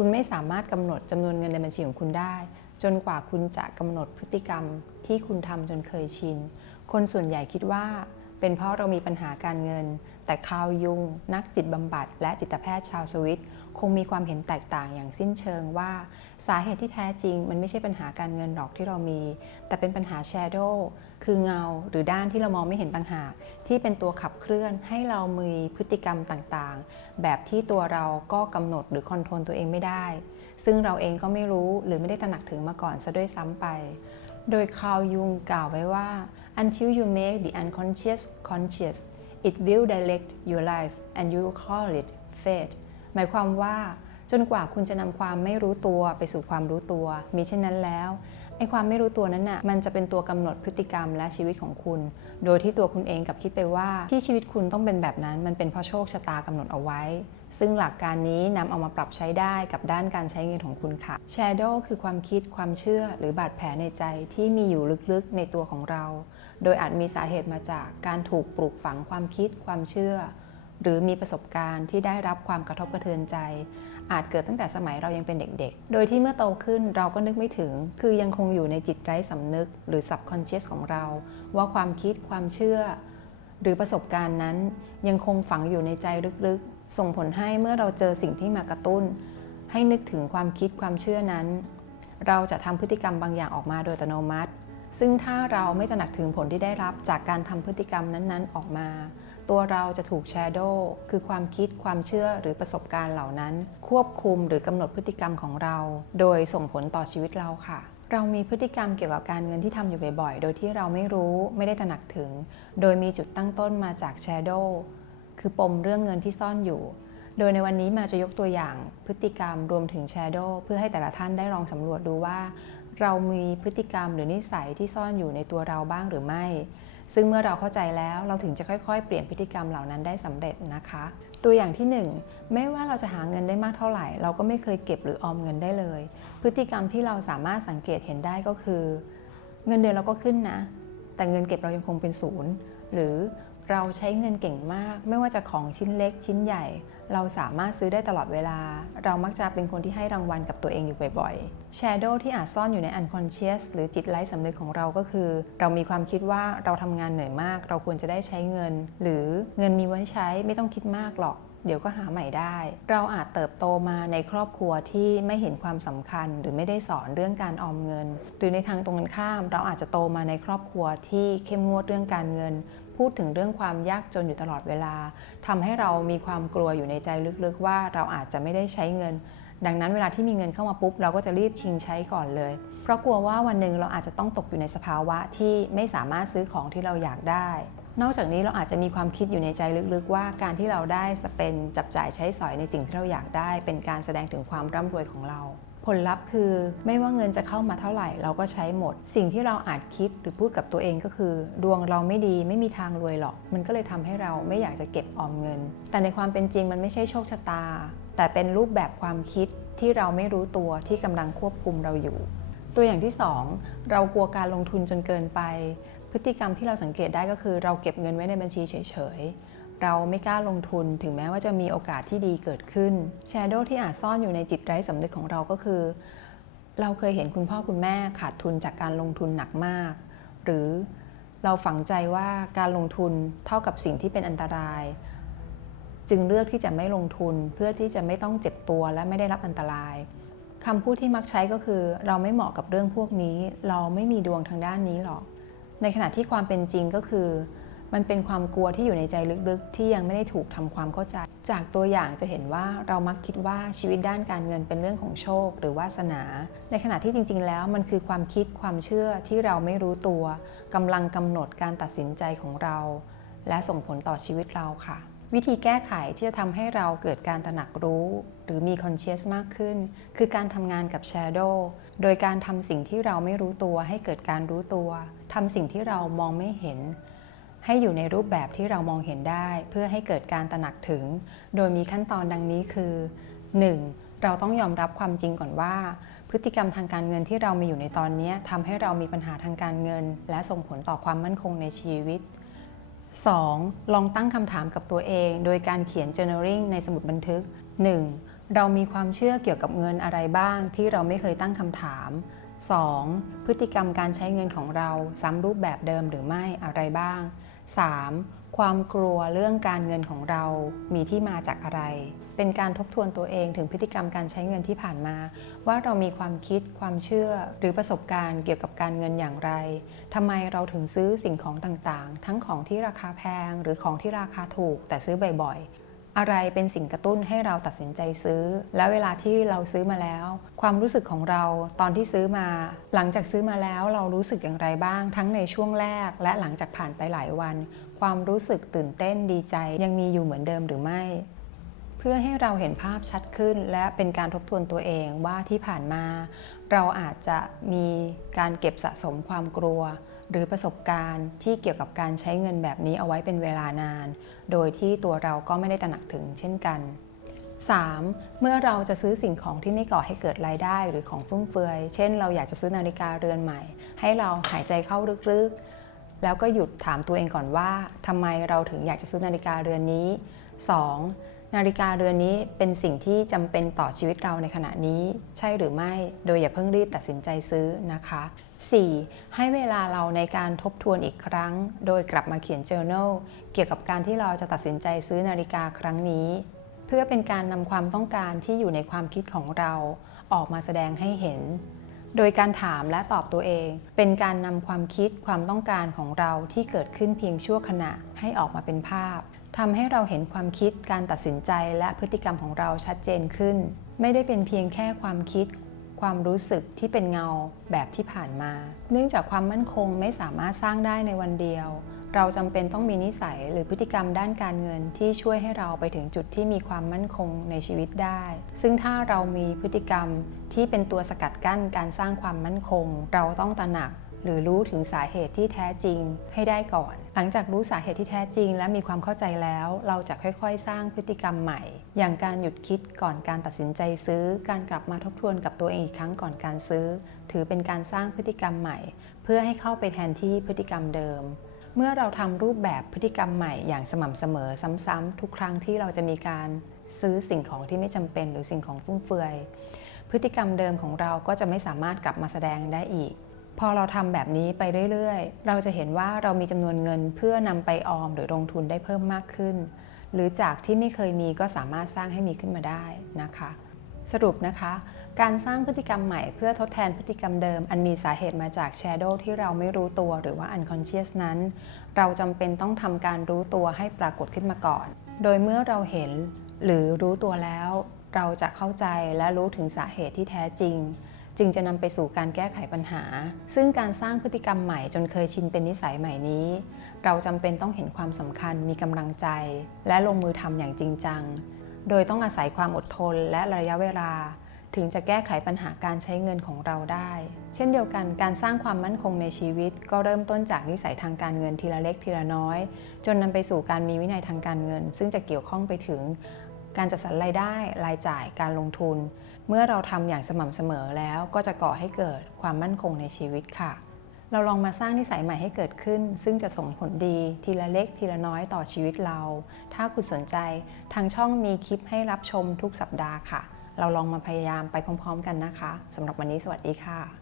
คุณไม่สามารถกำหนดจำนวนเงินในบัญชีของคุณได้จนกว่าคุณจะกำหนดพฤติกรรมที่คุณทำจนเคยชินคนส่วนใหญ่คิดว่าเป็นเพราะเรามีปัญหาการเงินแต่คาร์ล ยุงนักจิตบำบัดและจิตแพทย์ชาวสวิตคงมีความเห็นแตกต่างอย่างสิ้นเชิงว่าสาเหตุที่แท้จริงมันไม่ใช่ปัญหาการเงินหรอกที่เรามีแต่เป็นปัญหา shadow คือเงาหรือด้านที่เรามองไม่เห็นต่างหากที่เป็นตัวขับเคลื่อนให้เรามีพฤติกรรมต่างๆแบบที่ตัวเราก็กำหนดหรือคอนโทรลตัวเองไม่ได้ซึ่งเราเองก็ไม่รู้หรือไม่ได้ตระหนักถึงมาก่อนซะด้วยซ้ำไปโดยคาร์ล ยุงกล่าวไว้ว่า until you make the unconscious conscious it will direct your life and you call it fate หมายความว่าจนกว่าคุณจะนำความไม่รู้ตัวไปสู่ความรู้ตัวมิเช่นนั้นแล้วไอ้ความไม่รู้ตัวนั้นน่ะมันจะเป็นตัวกำหนดพฤติกรรมและชีวิตของคุณโดยที่ตัวคุณเองกับคิดไปว่าที่ชีวิตคุณต้องเป็นแบบนั้นมันเป็นเพราะโชคชะตากำหนดเอาไว้ซึ่งหลักการนี้นำเอามาปรับใช้ได้กับด้านการใช้เงินของคุณค่ะ Shadow คือความคิดความเชื่อหรือบาดแผลในใจที่มีอยู่ลึกๆในตัวของเราโดยอาจมีสาเหตุมาจากการถูกปลูกฝังความคิดความเชื่อหรือมีประสบการณ์ที่ได้รับความกระทบกระเทือนใจอาจเกิดตั้งแต่สมัยเรายังเป็นเด็กๆโดยที่เมื่อโตขึ้นเราก็นึกไม่ถึงคือยังคงอยู่ในจิตไร้สำนึกหรือ subconscious ของเราว่าความคิดความเชื่อหรือประสบการณ์นั้นยังคงฝังอยู่ในใจลึกๆส่งผลให้เมื่อเราเจอสิ่งที่มากระตุ้นให้นึกถึงความคิดความเชื่อนั้นเราจะทำพฤติกรรมบางอย่างออกมาโดยอัตโนมัติซึ่งถ้าเราไม่ตระหนักถึงผลที่ได้รับจากการทำพฤติกรรมนั้นๆออกมาตัวเราจะถูก shadow คือความคิดความเชื่อหรือประสบการณ์เหล่านั้นควบคุมหรือกำหนดพฤติกรรมของเราโดยส่งผลต่อชีวิตเราค่ะเรามีพฤติกรรมเกี่ยวกับการเงินที่ทำอยู่บ่อยๆโดยที่เราไม่รู้ไม่ได้ตระหนักถึงโดยมีจุดตั้งต้นมาจาก shadow คือปมเรื่องเงินที่ซ่อนอยู่โดยในวันนี้มาจะยกตัวอย่างพฤติกรรมรวมถึง shadow เพื่อให้แต่ละท่านได้ลองสำรวจดูว่าเรามีพฤติกรรมหรือนิสัยที่ซ่อนอยู่ในตัวเราบ้างหรือไม่ซึ่งเมื่อเราเข้าใจแล้วเราถึงจะค่อยๆเปลี่ยนพฤติกรรมเหล่านั้นได้สำเร็จนะคะตัวอย่างที่1ไม่ว่าเราจะหาเงินได้มากเท่าไหร่เราก็ไม่เคยเก็บหรือออมเงินได้เลยพฤติกรรมที่เราสามารถสังเกตเห็นได้ก็คือเงินเดือนเราก็ขึ้นนะแต่เงินเก็บเรายังคงเป็นศูนย์หรือเราใช้เงินเก่งมากไม่ว่าจะของชิ้นเล็กชิ้นใหญ่เราสามารถซื้อได้ตลอดเวลาเรามักจะเป็นคนที่ให้รางวัลกับตัวเองอยู่บ่อยๆ Shadow ที่อาจซ่อนอยู่ใน unconscious หรือจิตไร้สำนึกของเราก็คือเรามีความคิดว่าเราทำงานเหนื่อยมากเราควรจะได้ใช้เงินหรือเงินมีไว้ใช้ไม่ต้องคิดมากหรอกเดี๋ยวก็หาใหม่ได้เราอาจเติบโตมาในครอบครัวที่ไม่เห็นความสำคัญหรือไม่ได้สอนเรื่องการออมเงินหรือในทางตรงกันข้ามเราอาจจะโตมาในครอบครัวที่เข้มงวดเรื่องการเงินพูดถึงเรื่องความยากจนอยู่ตลอดเวลาทำให้เรามีความกลัวอยู่ในใจลึกๆว่าเราอาจจะไม่ได้ใช้เงินดังนั้นเวลาที่มีเงินเข้ามาปุ๊บเราก็จะรีบชิงใช้ก่อนเลยเพราะกลัวว่าวันหนึ่งเราอาจจะต้องตกอยู่ในสภาวะที่ไม่สามารถซื้อของที่เราอยากได้นอกจากนี้เราอาจจะมีความคิดอยู่ในใจลึกๆว่าการที่เราได้สเปนจับจ่ายใช้สอยในสิ่งที่เราอยากได้เป็นการแสดงถึงความร่ำรวยของเราผลลัพธ์คือไม่ว่าเงินจะเข้ามาเท่าไหร่เราก็ใช้หมดสิ่งที่เราอาจคิดหรือพูดกับตัวเองก็คือดวงเราไม่ดีไม่มีทางรวยหรอกมันก็เลยทำให้เราไม่อยากจะเก็บออมเงินแต่ในความเป็นจริงมันไม่ใช่โชคชะตาแต่เป็นรูปแบบความคิดที่เราไม่รู้ตัวที่กำลังควบคุมเราอยู่ตัวอย่างที่2เรากลัวการลงทุนจนเกินไปพฤติกรรมที่เราสังเกตได้ก็คือเราเก็บเงินไว้ในบัญชีเฉยๆเราไม่กล้าลงทุนถึงแม้ว่าจะมีโอกาสที่ดีเกิดขึ้น Shadow ที่อาจซ่อนอยู่ในจิตไร้สำนึกของเราก็คือเราเคยเห็นคุณพ่อคุณแม่ขาดทุนจากการลงทุนหนักมากหรือเราฝังใจว่าการลงทุนเท่ากับสิ่งที่เป็นอันตรายจึงเลือกที่จะไม่ลงทุนเพื่อที่จะไม่ต้องเจ็บตัวและไม่ได้รับอันตรายคำพูดที่มักใช้ก็คือเราไม่เหมาะกับเรื่องพวกนี้เราไม่มีดวงทางด้านนี้หรอกในขณะที่ความเป็นจริงก็คือมันเป็นความกลัวที่อยู่ในใจลึกๆที่ยังไม่ได้ถูกทำความเข้าใจจากตัวอย่างจะเห็นว่าเรามักคิดว่าชีวิตด้านการเงินเป็นเรื่องของโชคหรือวาสนาในขณะที่จริงๆแล้วมันคือความคิดความเชื่อที่เราไม่รู้ตัวกำลังกำหนดการตัดสินใจของเราและส่งผลต่อชีวิตเราค่ะวิธีแก้ไขที่จะทำให้เราเกิดการตระหนักรู้หรือมี conscious มากขึ้นคือการทำงานกับ shadow โดยการทำสิ่งที่เราไม่รู้ตัวให้เกิดการรู้ตัวทำสิ่งที่เรามองไม่เห็นให้อยู่ในรูปแบบที่เรามองเห็นได้เพื่อให้เกิดการตระหนักถึงโดยมีขั้นตอนดังนี้คือ 1. เราต้องยอมรับความจริงก่อนว่าพฤติกรรมทางการเงินที่เรามีอยู่ในตอนนี้ทำให้เรามีปัญหาทางการเงินและส่งผลต่อความมั่นคงในชีวิต 2. ลองตั้งคำถามกับตัวเองโดยการเขียน journaling ในสมุดบันทึก 1. เรามีความเชื่อเกี่ยวกับเงินอะไรบ้างที่เราไม่เคยตั้งคำถาม 2. พฤติกรรมการใช้เงินของเราซ้ำรูปแบบเดิมหรือไม่อะไรบ้าง 3. ความกลัวเรื่องการเงินของเรามีที่มาจากอะไรเป็นการทบทวนตัวเองถึงพฤติกรรมการใช้เงินที่ผ่านมาว่าเรามีความคิดความเชื่อหรือประสบการณ์เกี่ยวกับการเงินอย่างไรทำไมเราถึงซื้อสิ่งของต่างๆทั้งของที่ราคาแพงหรือของที่ราคาถูกแต่ซื้อบ่อยๆอะไรเป็นสิ่งกระตุ้นให้เราตัดสินใจซื้อและเวลาที่เราซื้อมาแล้วความรู้สึกของเราตอนที่ซื้อมาหลังจากซื้อมาแล้วเรารู้สึกอย่างไรบ้างทั้งในช่วงแรกและหลังจากผ่านไปหลายวันความรู้สึกตื่นเต้นดีใจยังมีอยู่เหมือนเดิมหรือไม่เพื่อให้เราเห็นภาพชัดขึ้นและเป็นการทบทวนตัวเองว่าที่ผ่านมาเราอาจจะมีการเก็บสะสมความกลัวหรือประสบการณ์ที่เกี่ยวกับการใช้เงินแบบนี้เอาไว้เป็นเวลานานโดยที่ตัวเราก็ไม่ได้ตระหนักถึงเช่นกัน 3. เมื่อเราจะซื้อสิ่งของที่ไม่ก่อให้เกิดรายได้หรือของฟุ่มเฟือยเช่นเราอยากจะซื้อนาฬิกาเรือนใหม่ให้เราหายใจเข้าลึกๆแล้วก็หยุดถามตัวเองก่อนว่าทำไมเราถึงอยากจะซื้อนาฬิกาเรือนนี้ 2. นาฬิกาเรือนนี้เป็นสิ่งที่จำเป็นต่อชีวิตเราในขณะนี้ใช่หรือไม่โดยอย่าเพิ่งรีบตัดสินใจซื้อนะคะ 4. ให้เวลาเราในการทบทวนอีกครั้งโดยกลับมาเขียน journal เกี่ยวกับการที่เราจะตัดสินใจซื้อนาฬิกาครั้งนี้เพื่อเป็นการนำความต้องการที่อยู่ในความคิดของเราออกมาแสดงให้เห็นโดยการถามและตอบตัวเองเป็นการนำความคิดความต้องการของเราที่เกิดขึ้นเพียงชั่วขณะให้ออกมาเป็นภาพทำให้เราเห็นความคิดการตัดสินใจและพฤติกรรมของเราชัดเจนขึ้นไม่ได้เป็นเพียงแค่ความคิดความรู้สึกที่เป็นเงาแบบที่ผ่านมาเนื่องจากความมั่นคงไม่สามารถสร้างได้ในวันเดียวเราจำเป็นต้องมีนิสัยหรือพฤติกรรมด้านการเงินที่ช่วยให้เราไปถึงจุดที่มีความมั่นคงในชีวิตได้ซึ่งถ้าเรามีพฤติกรรมที่เป็นตัวสกัดกั้นการสร้างความมั่นคงเราต้องตระหนักหรือรู้ถึงสาเหตุที่แท้จริงให้ได้ก่อนหลังจากรู้สาเหตุที่แท้จริงและมีความเข้าใจแล้วเราจะค่อยๆสร้างพฤติกรรมใหม่อย่างการหยุดคิดก่อนการตัดสินใจซื้อการกลับมาทบทวนกับตัวเองอีกครั้งก่อนการซื้อถือเป็นการสร้างพฤติกรรมใหม่เพื่อให้เข้าไปแทนที่พฤติกรรมเดิมเมื่อเราทำรูปแบบพฤติกรรมใหม่อย่างสม่ำเสมอซ้ำๆทุกครั้งที่เราจะมีการซื้อสิ่งของที่ไม่จำเป็นหรือสิ่งของฟุ่มเฟือยพฤติกรรมเดิมของเราก็จะไม่สามารถกลับมาแสดงได้อีกพอเราทำแบบนี้ไปเรื่อยๆเราจะเห็นว่าเรามีจำนวนเงินเพื่อนำไปออมหรือลงทุนได้เพิ่มมากขึ้นหรือจากที่ไม่เคยมีก็สามารถสร้างให้มีขึ้นมาได้นะคะสรุปนะคะการสร้างพฤติกรรมใหม่เพื่อทดแทนพฤติกรรมเดิมอันมีสาเหตุมาจาก shadow ที่เราไม่รู้ตัวหรือว่า unconscious นั้นเราจำเป็นต้องทำการรู้ตัวให้ปรากฏขึ้นมาก่อนโดยเมื่อเราเห็นหรือรู้ตัวแล้วเราจะเข้าใจและรู้ถึงสาเหตุที่แท้จริงจึงจะนำไปสู่การแก้ไขปัญหาซึ่งการสร้างพฤติกรรมใหม่จนเคยชินเป็นนิสัยใหม่นี้เราจำเป็นต้องเห็นความสำคัญมีกำลังใจและลงมือทำอย่างจริงจังโดยต้องอาศัยความอดทนและระยะเวลาถึงจะแก้ไขปัญหาการใช้เงินของเราได้เช่นเดียวกันการสร้างความมั่นคงในชีวิตก็เริ่มต้นจากนิสัยทางการเงินทีละเล็กทีละน้อยจนนำไปสู่การมีวินัยทางการเงินซึ่งจะเกี่ยวข้องไปถึงการจัดสรรรายได้รายจ่ายการลงทุนเมื่อเราทำอย่างสม่ำเสมอแล้วก็จะก่อให้เกิดความมั่นคงในชีวิตค่ะเราลองมาสร้างนิสัยใหม่ให้เกิดขึ้นซึ่งจะส่งผลดีทีละเล็กทีละน้อยต่อชีวิตเราถ้าคุณสนใจทางช่องมีคลิปให้รับชมทุกสัปดาห์ค่ะเราลองมาพยายามไปพร้อมๆกันนะคะสำหรับวันนี้สวัสดีค่ะ